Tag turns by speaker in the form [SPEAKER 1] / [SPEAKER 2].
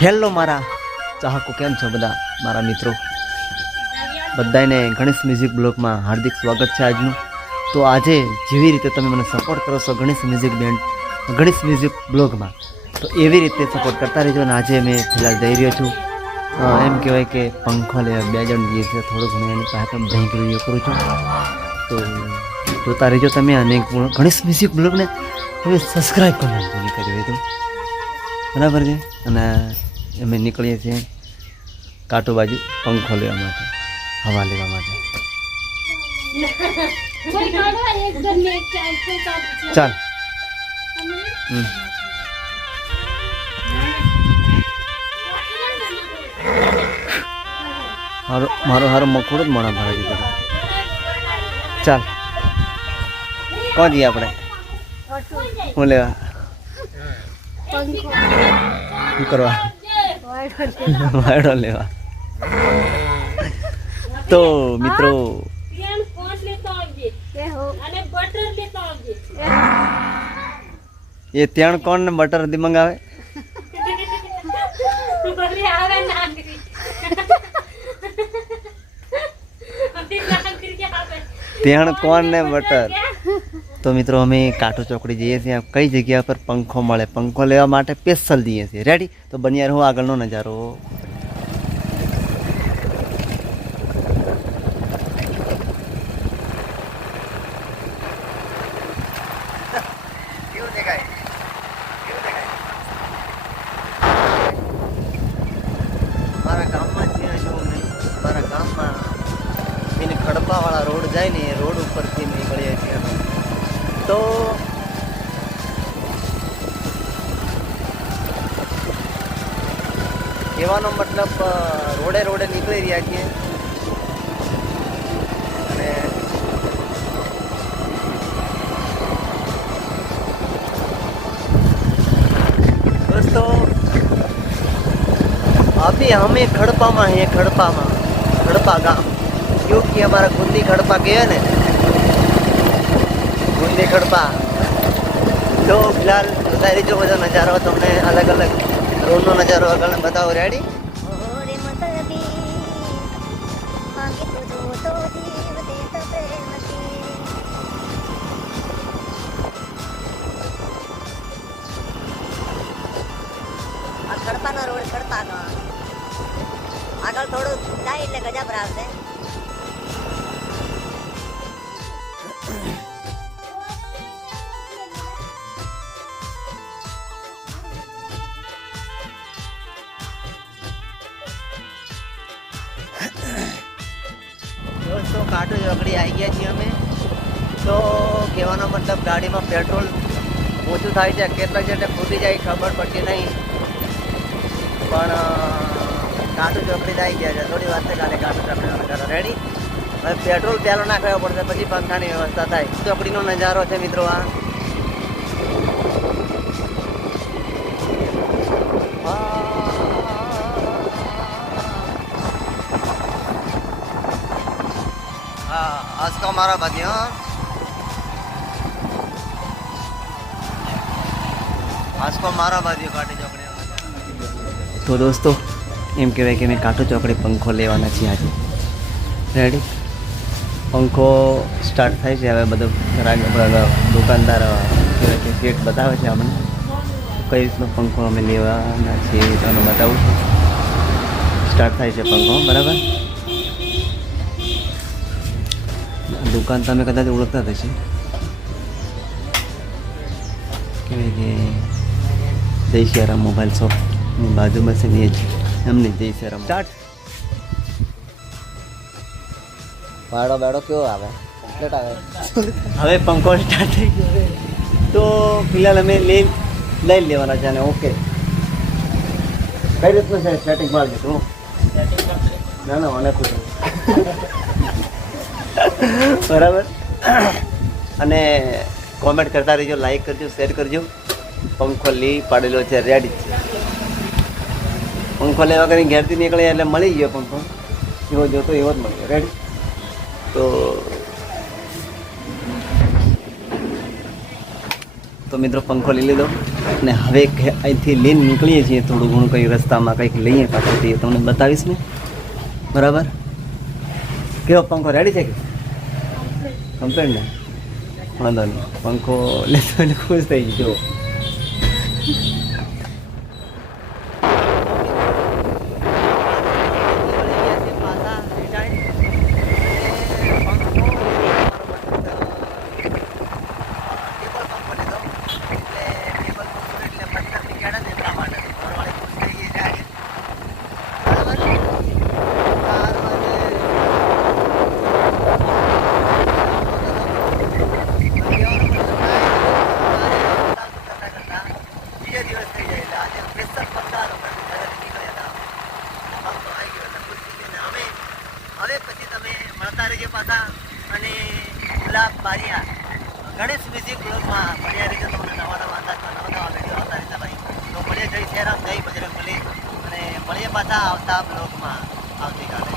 [SPEAKER 1] Hello મારા ચાહકો, કેમ છો બધા? મારા મિત્રો. બધાને ગણેશ મ્યુઝિક બ્લોગમાં હાર્દિક સ્વાગત છે આજનું. તો આજે જેવી રીતે તમે મને સપોર્ટ કરો છો Ganesh music band, Ganesh music બ્લોગમાં તો એવી રીતે સપોર્ટ કરતા રહેજો અને આજે મેં ફિલહાલ જઈ રહ્યો છું. એમ કહેવાય કે પંખો લેવા બે જણ જઈએ છીએ થોડું ઘણું એની પાસે પણ ભેંક રહ્યો કરું છું. તો જોતા રહેજો તમે અને ગણેશ મ્યુઝિક બ્લોગને તમે સબસ્ક્રાઈબ કરવાનું કરી દીધું. બરાબર છે? અને અમે નીકળીએ છીએ કાંટો બાજુ પંખો લેવા માટે હવા લેવા માટે. ચાલ હમ. મારો મારો હારો મકોડો જ મોડા ભરાઈ દીધો ચાલ. કોણ જઈએ આપણે? હું લેવા? શું કરવા? વાયડો લેવા તો મિત્રો
[SPEAKER 2] પેન પાંચ લેતો આવજે.
[SPEAKER 3] કે હો?
[SPEAKER 2] અને બટર
[SPEAKER 1] એ ત્રણ કોણ ને બટર દી મંગાવે? ત્યાં કોણ ને બટર તો મિત્રો, અમે કાંઠો ચોકડી જઈએ છીએ. કઈ જગ્યા પર પંખો મળે? પંખો લેવા માટે સ્પેશિયલ જઈએ છીએ. રેડી તો બન્યા રહો આગળનો નજારો. મારા ગામમાં એને ખડપાવાળા રોડ જાય ને રોડ ઉપરથી તો કહેવાનો મતલબ રોડે રોડે નીકળી રહ્યા છીએ. અને દોસ્તો આપી અમે ખડપામાં હે, ખડપામાં, ખડપા ગામ. યોગ્ય અમારા ગુંદી ખડપા કહે ને દેખડ જો ફિલહાલ બતાવી દીધો બધો નજારો, તમને અલગ અલગ રોડનો નજારો આગળ બતાવો. રેડી
[SPEAKER 4] કડપાનો રોડ કડપાનો આગળ થોડું જાય એટલે ગજા
[SPEAKER 1] પર કાંટો ચોકડી આવી ગયા છીએ અમે. તો કહેવાનો મતલબ ગાડીમાં પેટ્રોલ ઓછું થાય છે કેટલા જણે ફૂટી જાય, ખબર પડતી નહીં. પણ કાંટો ચોકડી આવી ગયા છે. થોડી વાર કાલે કાંટો ચોકડીનો નજારો રેડી હવે પેટ્રોલ પહેલો નાખવો પડશે, પછી પંખાની વ્યવસ્થા થાય. ચોકડીનો નજારો છે મિત્રો આ. આસકો મારા ભાગ્ય આસકો મારા બાજુ કાઢી ચોકડી તો દોસ્તો, એમ કહેવાય કે મેં કાંટો ચોકડી પંખો લેવાના છીએ આજે. રેડી પંખો સ્ટાર્ટ થાય છે, હવે બધો દુકાનદાર કહેવાય કે સેટ બતાવે છે અમને કઈ રીતનો પંખો અમે લેવાના છીએ તમને બતાવું સ્ટાર્ટ થાય છે પંખો બરાબર? દુકાન તમે કદાચ ઓળખતા થશે કહેવાય કે જય સિયારામ મોબાઈલ શોપની બાજુમાં છે ને જ. એમને જય સિયારામ સ્ટાર્ટ. ભાડો બાડો કેવો આવે? કમ્પ્લીટ આવે? હવે પંખો સ્ટાર્ટ થઈ ગયો. તો ફિલહાલ અમે લઈ લઈ લેવાના છે અને ઓકે કઈ રીતનું છે? સેટિંગ મારજો તું ના ના મને પૂછો બરાબર? અને કોમેન્ટ કરતા રહેજો લાઈક કરજો શેર કરજો. પંખો લી પાડેલો છે રેડ છે. પંખો લેવા કરીને ઘેરથી નીકળે એટલે મળી ગયો પંખો. એવો જોતો, એવો જ મળ્યો. રેડ તો તો મિત્રો, પંખો લઈ લીધો. અને હવે અહીંથી લઈને નીકળીએ છીએ, થોડું ઘણું કંઈ રસ્તામાં કંઈક લઈએ પાછળથી તમને બતાવીશ ને બરાબર? કેવો પંખો રેડી છે કે? કમ્પ્લેટ ને. વાંધો નહીં. પંખો લેતો એટલે ખુશ થઈ ગયો.
[SPEAKER 5] હવે પછી તમે મળતા રહેજો પાછા અને ગુલાબ બારિયા ગણેશ મ્યુઝિક બ્લોગમાં મળ્યા રહેજો તમને નવા નવા અંદાજમાં નવા નવા વીડિયો આવતા રહેતા ભાઈ તો મળીએ જય શ્રી રામ, જય બજરંગ અને મળીએ પાછા આવતા બ્લોગમાં. આવતીકાલે.